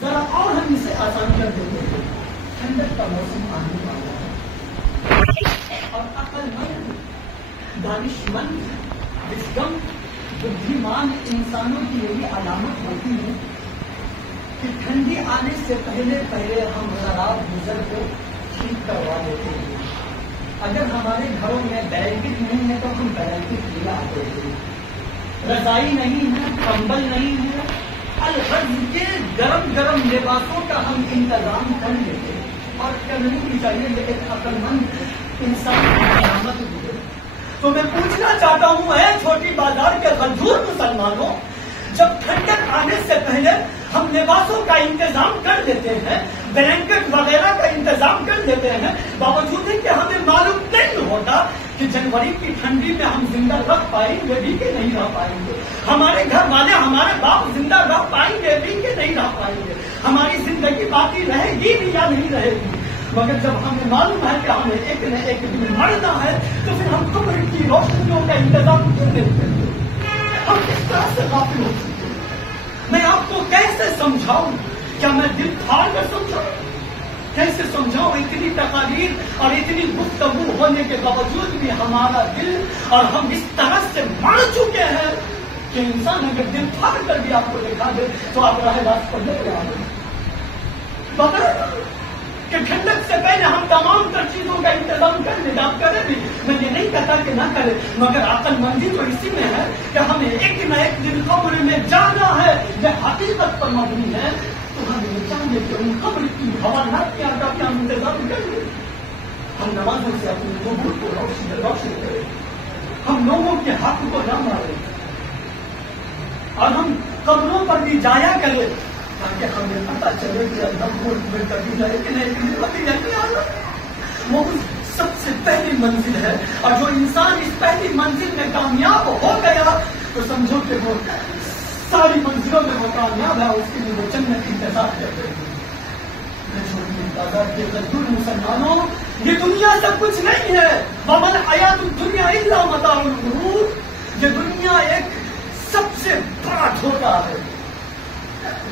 ذرا اور ہم اسے آسان کر دیتے ہیں. ٹھنڈک کا موسم آنے والا ہے اور عقل مند، دانش مند، وزڈم، بدھیمان انسانوں کی یہی علامت ہوتی ہے کہ ٹھنڈی آنے سے پہلے ہم خراب گزر کو ٹھیک کروا دیتے ہیں. اگر ہمارے گھروں میں بلینکٹ نہیں ہے تو ہم بلینکٹ لے آتے ہیں. رضائی نہیں ہے، کمبل نہیں ہے، الغرض کے گرم گرم لباسوں کا ہم انتظام کر لیتے ہیں. اور کرنی بھی چاہیے، یہ ایک عقل مند انسان کی علامت بھی ہے. تو میں پوچھنا چاہتا ہوں، اے چھوٹی بازار کے غدور مسلمانوں، جب ٹھنڈک آنے سے پہلے ہم لباسوں کا انتظام کر لیتے ہیں، بلینکٹ وغیرہ کا انتظام کر لیتے ہیں، باوجود کہ ہمیں معلوم نہیں ہوتا کہ جنوری کی ٹھنڈی میں ہم زندہ رہ پائیں گے بھی کہ نہیں رہ پائیں گے، ہمارے گھر والے ہمارے باپ زندہ رہ پائیں گے بھی کہ نہیں رہ پائیں گے، ہماری زندگی باقی رہے گی بھی یا نہیں رہے گی. مگر جب ہمیں معلوم ہے کہ ہمیں ایک نہ ایک دن مرنا ہے تو پھر ہم قبر کی روشنیوں کا انتظام کیوں نہیں کرتے؟ ہم کس طرح سے غافل ہو سکتے ہیں؟ میں آپ کو کیسے سمجھاؤں؟ کیا میں دل پھاڑ کر سمجھاؤں؟ کیسے سمجھاؤں؟ اتنی تقاریر اور اتنی گفتگو ہونے کے باوجود بھی ہمارا دل اور ہم اس طرح سے مر چکے ہیں کہ انسان اگر دل پھاڑ کر بھی آپ کو دکھا دے تو آپ راہ راست پر نہیں آ گئے. مگر کہ ٹھنڈک سے پہلے ہم تمام تر چیزوں کا انتظام کر لیں، آپ کریں بھی، میں یہ نہیں کہتا کہ نہ کریں، مگر عقل مندی تو اسی میں ہے کہ ہمیں ایک نہ ایک دن قبر میں جانا ہے. یہ حقیقت پر مبنی ہے تو ہم یہ چاہیے کہ ان قبر کی حوالات کا ہم انتظام کر لیں. ہم نمازوں سے اپنے لوگوں کو روشن کریں، ہم لوگوں کے حق کو نہ ماریں اور ہم قبروں پر بھی جایا کریں تاکہ ہمیں پتا چلے کہ میں کبھی جائے کہ نہیں. وہ سب سے پہلی منزل ہے اور جو انسان اس پہلی منزل میں کامیاب ہو گیا تو سمجھو کہ وہ ساری منزلوں میں وہ کامیاب ہے، اس کے لیے وہ جنت انتظار کر رہے ہیں. مسلمانوں، یہ دنیا سب کچھ نہیں ہے. ومن حیات الدنیا الا متاع الغرور. یہ دنیا ایک سب سے بڑا دھوکہ ہے.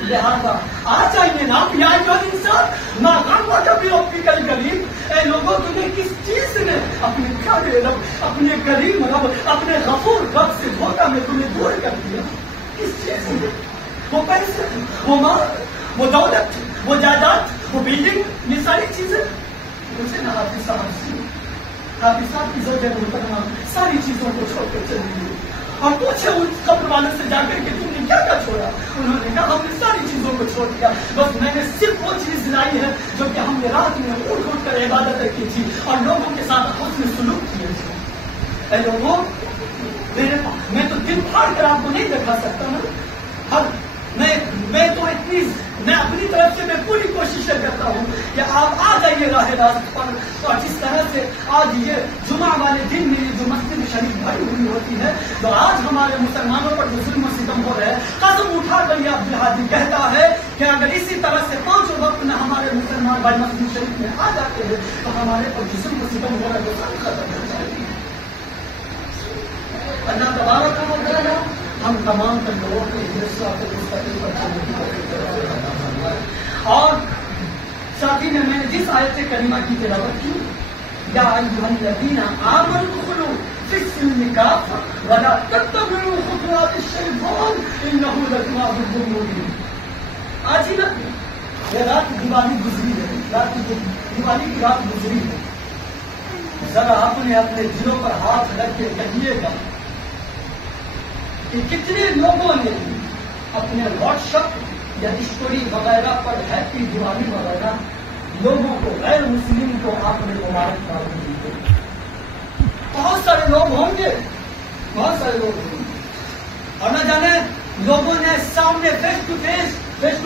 لہذا آ جائیے نا پیار کا انسان نہ غم کا کبھی کل قریب. اے لوگوں، تمہیں کس چیز نے اپنے پیارے رب، اپنے کریم رب، اپنے غفور رب سے دھوکہ میں تمہیں دور کر دیا؟ کس چیز نے؟ وہ پیسے، وہ مال، وہ دولت، وہ جائیداد، وہ بلڈنگ، یہ ساری چیزیں مجھے نہ حافظ صاحب کی زوجہ محترمہ ساری چیزوں کو چھوڑ کر چلی گئی اور پوچھے ان قبر والوں سے جا کر کہ تم نے کیا کیا چھوڑا؟ انہوں نے کہا ہم نے ساری چیزوں کو چھوڑ دیا، بس میں نے صرف وہ چیز لائی ہے جو کہ ہم نے رات میں اٹھ اٹھ کر عبادتیں کی تھی اور لوگوں کے ساتھ حسن سلوک کیے تھے. اے لوگوں، میں تو دل پھاڑ کر آپ کو نہیں دکھا سکتا نا. میں اپنی طرف سے میں پوری کوشش کرتا ہوں کہ آپ آ جائیے راہ راست پر. اور جس طرح سے آج یہ جمعہ والے دن میری جو مسجد شریف بھری ہوئی ہوتی ہے، تو آج ہمارے مسلمانوں پر جو ظلم و ستم ہو رہے ہیں، قسم اٹھا کر یہ عبدالحادی کہتا ہے کہ اگر اسی طرح سے 5 وقت میں ہمارے مسلمان بھائی مسجد شریف میں آ جاتے ہیں تو ہمارے پر جو ظلم و ستم ہو رہا ہے وہ سب ختم ہو جائے گی. اللہ تبارک و تعالی ہم تمام تر لوگوں کے صراط مستقیم پر چلنے کی توفیق عطا فرمائے. اور ساتھی میں نے جس آیت کریمہ کی تلاوت کی، یا ایھا الذین آمنوا ادخلوا فی السلم کافۃ ولا تتبعوا خطوات الشیطان انہ لکم عدو مبین. آج ہی نا یہ رات دیوالی گزری ہے، دیوالی کی رات گزری ہے. ذرا آپ نے اپنے دلوں پر ہاتھ رکھ کے کہیے گا کہ کتنے لوگوں نے اپنے واٹس ایپ یا اسٹوری وغیرہ پر ہیپی دیوالی وغیرہ لوگوں کو، غیر مسلم کو آپ نے مبارکباد دی ہے. بہت سارے لوگ ہوں گے، بہت سارے لوگ ہوں گے، اور نہ جانے لوگوں نے سامنے فیس ٹو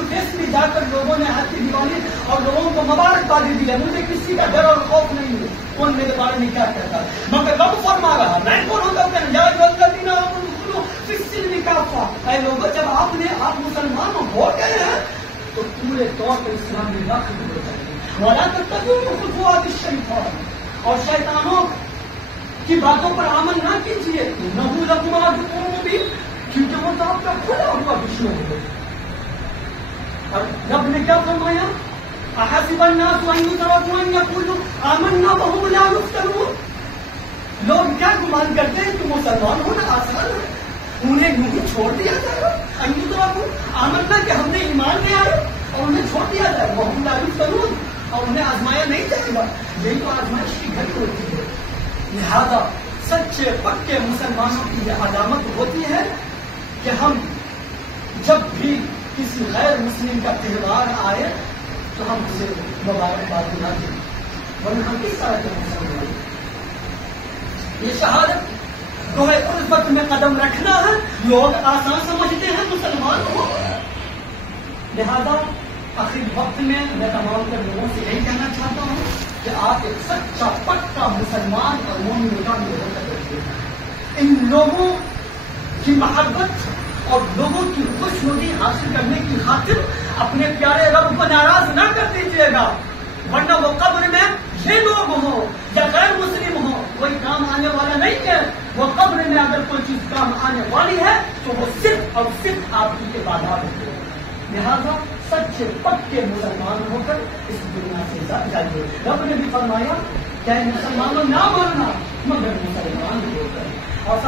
فیس بھی جا کر لوگوں نے ہیپی دیوالی اور لوگوں کو مبارکبادی دی ہے. مجھے کسی کا ڈر اور خوف نہیں ہے کون میرے بارے میں کیا کہتا ہے، مگر رب فرما رہا میں بولوں گا کہ یا الذین آمنوا فی السلم کافۃ. اے لوگوں، جب آپ مسلمان ہو گئے ہیں تو پورے طور پر اسلام میں داخل ہو جائیں گے. ولا تتبعوا خطوات الشیطان، اور شیطانوں کی باتوں پر عمل نہ کیجیے. انہ لکم عدو مبین، کیونکہ وہ تو آپ کا کھلا ہوا دشمن ہے. اور رب نے کیا فرمایا؟ احسب الناس ان يتركوا ان يقولوا آمنا وهم لا يفتنون. لوگ کیا گمان کرتے ہیں کہ مسلمان ہونا آسان ہے، انہیں یوں ہی چھوڑ دیا جائے. ان يتركوا آمنا کہ ہم نے ایمان لے آئے اور انہیں چھوڑ دیا جائے. وهم لا يفتنون اور انہیں آزمایا نہیں جائے گا. یہی تو آزمائش کی گھڑی ہوتی ہے. لہذا سچے پکے مسلمانوں کی یہ علامت ہوتی ہے کہ ہم جب بھی کسی غیر مسلم کا تہوار آئے تو ہم اسے مبارکباد نہ دیں، ورنہ ہم کس طرح کے مسلمان ہیں؟ یہ شہادت گوہے الفت میں قدم رکھنا ہے. لوگ آسان سمجھتے ہیں مسلمان کو. لہذا آخری وقت میں تمام تر لوگوں سے یہی کہنا چاہتا ہوں کہ آپ ایک سچا پکا مسلمان اور مومن کا ہو سکتے ہیں. ان لوگوں کی محبت اور لوگوں کی خوشنودی حاصل کرنے کی خاطر اپنے پیارے رب کو ناراض نہ کر دیجیے گا، ورنہ وہ قبر میں یہ لوگ ہوں یا غیر مسلم ہوں کوئی کام آنے والا نہیں ہے. وہ قبر میں اگر کوئی چیز کام آنے والی ہے تو وہ صرف اور صرف آپ کی عبادات ہے. لہذا سچے پکے مسلمان ہو کر اس دنیا سے جائیے. رب نے بھی فرمایا کہ مسلمانوں نہ ماننا مگر مسلمان ہو کر. اور